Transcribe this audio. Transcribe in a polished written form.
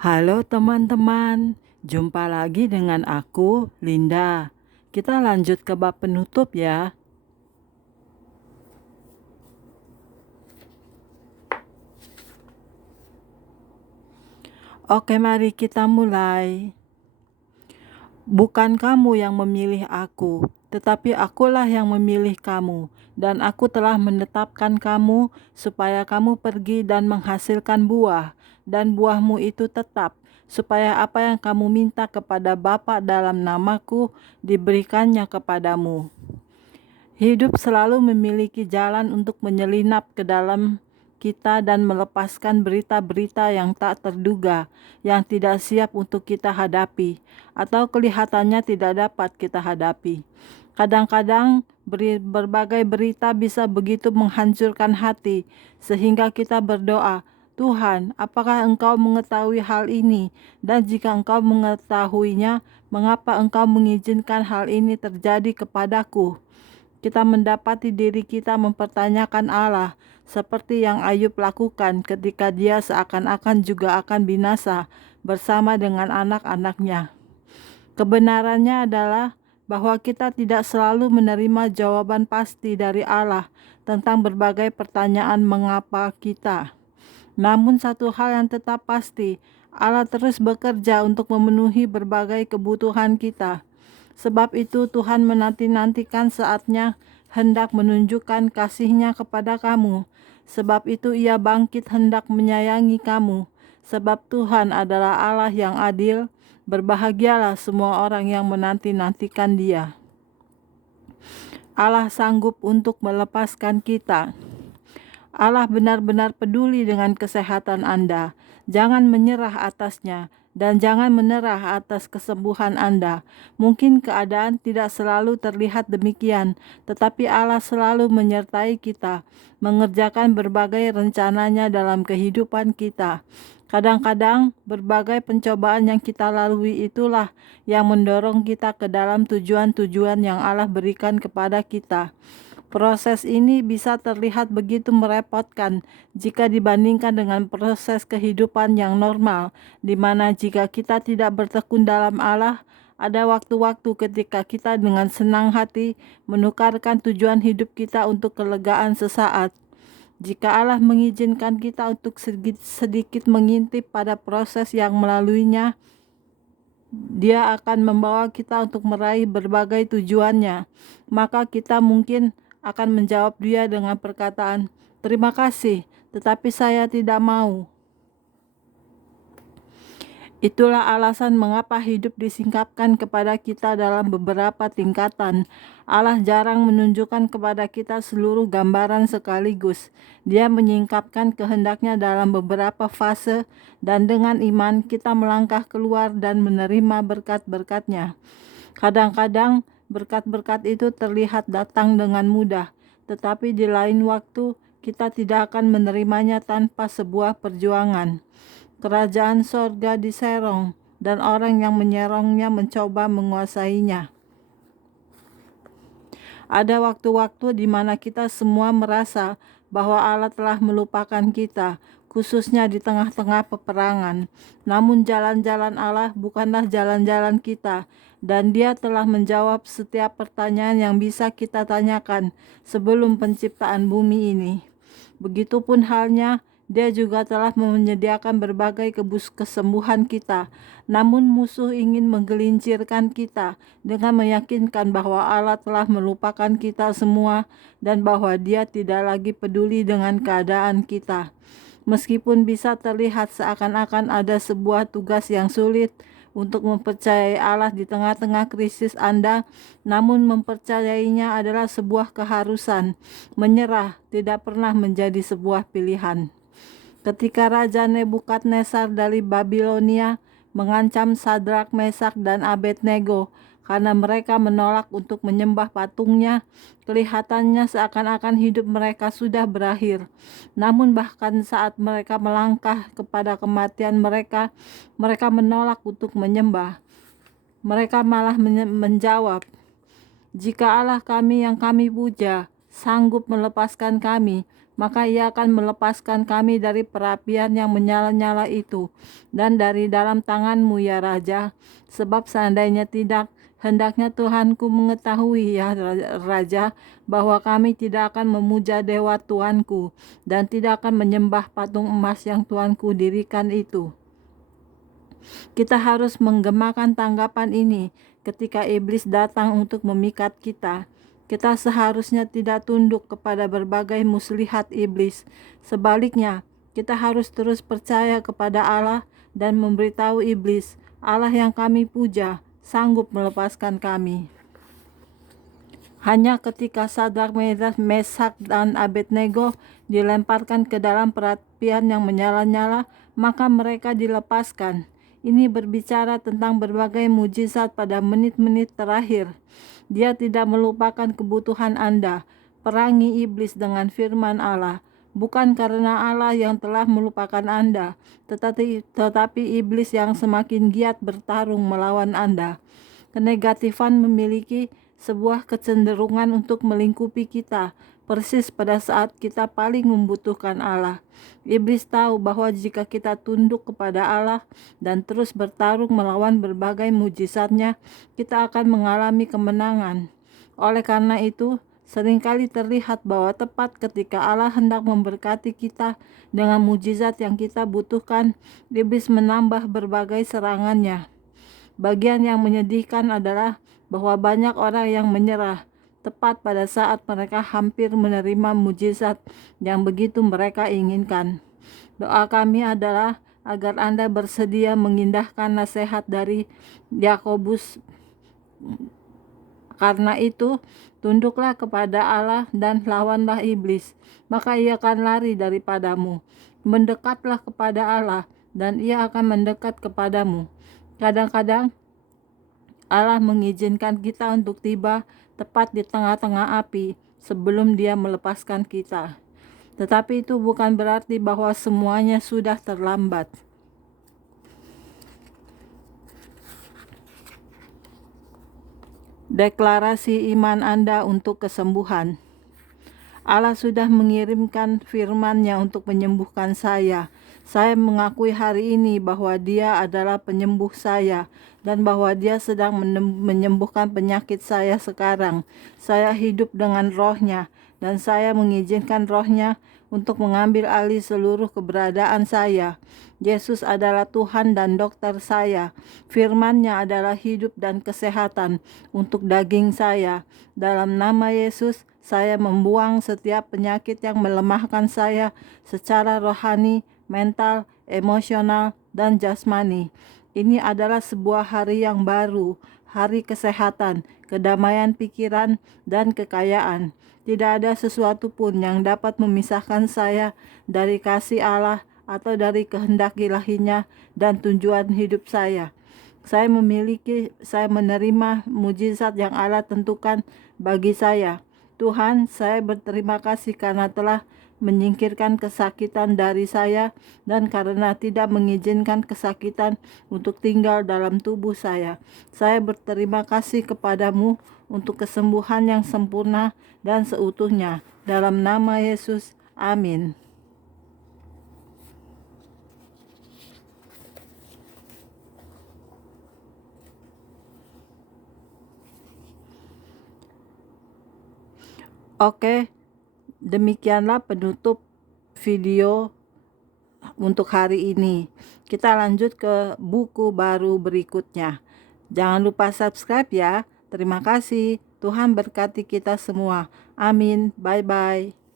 Halo teman-teman, jumpa lagi dengan aku, Linda. Kita lanjut ke bab penutup ya. Oke, mari kita mulai. Bukan kamu yang memilih aku, tetapi akulah yang memilih kamu, dan aku telah menetapkan kamu supaya kamu pergi dan menghasilkan buah, dan buahmu itu tetap, supaya apa yang kamu minta kepada Bapa dalam namaku diberikannya kepadamu. Hidup selalu memiliki jalan untuk menyelinap ke dalam kita dan melepaskan berita-berita yang tak terduga, yang tidak siap untuk kita hadapi, atau kelihatannya tidak dapat kita hadapi. Kadang-kadang berbagai berita bisa begitu menghancurkan hati, sehingga kita berdoa, Tuhan, apakah Engkau mengetahui hal ini? Dan jika Engkau mengetahuinya, mengapa Engkau mengizinkan hal ini terjadi kepadaku? Kita mendapati diri kita mempertanyakan Allah, seperti yang Ayub lakukan ketika dia seakan-akan juga akan binasa bersama dengan anak-anaknya. Kebenarannya adalah bahwa kita tidak selalu menerima jawaban pasti dari Allah tentang berbagai pertanyaan mengapa kita. Namun satu hal yang tetap pasti, Allah terus bekerja untuk memenuhi berbagai kebutuhan kita. Sebab itu Tuhan menanti-nantikan saatnya hendak menunjukkan kasih-Nya kepada kamu. Sebab itu Ia bangkit hendak menyayangi kamu. Sebab Tuhan adalah Allah yang adil. Berbahagialah semua orang yang menanti-nantikan Dia. Allah sanggup untuk melepaskan kita. Allah benar-benar peduli dengan kesehatan Anda. Jangan menyerah atasnya dan jangan menyerah atas kesembuhan Anda. Mungkin keadaan tidak selalu terlihat demikian, tetapi Allah selalu menyertai kita, mengerjakan berbagai rencananya dalam kehidupan kita. Kadang-kadang berbagai pencobaan yang kita lalui itulah yang mendorong kita ke dalam tujuan-tujuan yang Allah berikan kepada kita. Proses ini bisa terlihat begitu merepotkan jika dibandingkan dengan proses kehidupan yang normal, di mana jika kita tidak bertekun dalam Allah, ada waktu-waktu ketika kita dengan senang hati menukarkan tujuan hidup kita untuk kelegaan sesaat. Jika Allah mengizinkan kita untuk sedikit mengintip pada proses yang melaluinya, Dia akan membawa kita untuk meraih berbagai tujuannya. Maka kita mungkin akan menjawab Dia dengan perkataan, "Terima kasih, tetapi saya tidak mau." Itulah alasan mengapa hidup disingkapkan kepada kita dalam beberapa tingkatan. Allah jarang menunjukkan kepada kita seluruh gambaran sekaligus. Dia menyingkapkan kehendaknya dalam beberapa fase, dan dengan iman kita melangkah keluar dan menerima berkat-berkat-Nya. Kadang-kadang berkat-berkat itu terlihat datang dengan mudah, tetapi di lain waktu kita tidak akan menerimanya tanpa sebuah perjuangan. Kerajaan sorga diserong, dan orang yang menyerongnya mencoba menguasainya. Ada waktu-waktu di mana kita semua merasa bahwa Allah telah melupakan kita, khususnya di tengah-tengah peperangan. Namun jalan-jalan Allah bukanlah jalan-jalan kita, dan Dia telah menjawab setiap pertanyaan yang bisa kita tanyakan sebelum penciptaan bumi ini. Begitupun halnya, Dia juga telah menyediakan berbagai kesembuhan kita. Namun musuh ingin menggelincirkan kita dengan meyakinkan bahwa Allah telah melupakan kita semua dan bahwa Dia tidak lagi peduli dengan keadaan kita. Meskipun bisa terlihat seakan-akan ada sebuah tugas yang sulit untuk mempercayai Allah di tengah-tengah krisis Anda, namun mempercayainya adalah sebuah keharusan. Menyerah tidak pernah menjadi sebuah pilihan. Ketika Raja Nebukadnezar dari Babilonia mengancam Sadrak, Mesak, dan Abednego karena mereka menolak untuk menyembah patungnya, kelihatannya seakan-akan hidup mereka sudah berakhir. Namun bahkan saat mereka melangkah kepada kematian mereka menolak untuk menyembah. Mereka malah menjawab, "Jika Allah kami yang kami puja sanggup melepaskan kami, maka Ia akan melepaskan kami dari perapian yang menyala-nyala itu dan dari dalam tangan-Mu, ya Raja. Sebab seandainya tidak, hendaknya Tuhanku mengetahui, ya Raja, bahwa kami tidak akan memuja dewa Tuanku dan tidak akan menyembah patung emas yang Tuanku dirikan itu. Kita harus menggemakan tanggapan ini ketika iblis datang untuk memikat kita. Kita seharusnya tidak tunduk kepada berbagai muslihat iblis. Sebaliknya, kita harus terus percaya kepada Allah dan memberitahu iblis, Allah yang kami puja sanggup melepaskan kami. Hanya ketika Sadrak, Mesak, dan Abednego dilemparkan ke dalam perapian yang menyala-nyala, maka mereka dilepaskan. Ini berbicara tentang berbagai mujizat pada menit-menit terakhir. Dia tidak melupakan kebutuhan Anda. Perangi iblis dengan firman Allah. Bukan karena Allah yang telah melupakan Anda, tetapi iblis yang semakin giat bertarung melawan Anda. Kenegatifan memiliki sebuah kecenderungan untuk melingkupi kita, persis pada saat kita paling membutuhkan Allah. Iblis tahu bahwa jika kita tunduk kepada Allah dan terus bertarung melawan berbagai mujizatnya, kita akan mengalami kemenangan. Oleh karena itu, seringkali terlihat bahwa tepat ketika Allah hendak memberkati kita dengan mujizat yang kita butuhkan, iblis menambah berbagai serangannya. Bagian yang menyedihkan adalah bahwa banyak orang yang menyerah tepat pada saat mereka hampir menerima mujizat yang begitu mereka inginkan. Doa kami adalah agar Anda bersedia mengindahkan nasihat dari Yakobus. Karena itu, tunduklah kepada Allah dan lawanlah iblis, maka ia akan lari daripadamu. Mendekatlah kepada Allah dan ia akan mendekat kepadamu. Kadang-kadang Allah mengizinkan kita untuk tiba tepat di tengah-tengah api sebelum Dia melepaskan kita. Tetapi itu bukan berarti bahwa semuanya sudah terlambat. Deklarasi iman Anda untuk kesembuhan. Allah sudah mengirimkan firman-Nya untuk menyembuhkan saya. Saya mengakui hari ini bahwa Dia adalah penyembuh saya dan bahwa Dia sedang menyembuhkan penyakit saya sekarang. Saya hidup dengan Roh-Nya dan saya mengizinkan Roh-Nya untuk mengambil alih seluruh keberadaan saya. Yesus adalah Tuhan dan dokter saya. Firman-Nya adalah hidup dan kesehatan untuk daging saya. Dalam nama Yesus, saya membuang setiap penyakit yang melemahkan saya secara rohani, mental, emosional, dan jasmani. Ini adalah sebuah hari yang baru, hari kesehatan, kedamaian pikiran, dan kekayaan. Tidak ada sesuatu pun yang dapat memisahkan saya dari kasih Allah atau dari kehendak ilahinya dan tujuan hidup saya. Saya menerima mujizat yang Allah tentukan bagi saya. Tuhan, saya berterima kasih karena telah menyingkirkan kesakitan dari saya dan karena tidak mengizinkan kesakitan untuk tinggal dalam tubuh saya. Saya berterima kasih kepadamu untuk kesembuhan yang sempurna dan seutuhnya. Dalam nama Yesus, amin. Oke, demikianlah penutup video untuk hari ini. Kita lanjut ke buku baru berikutnya. Jangan lupa subscribe ya. Terima kasih. Tuhan berkati kita semua. Amin. Bye-bye.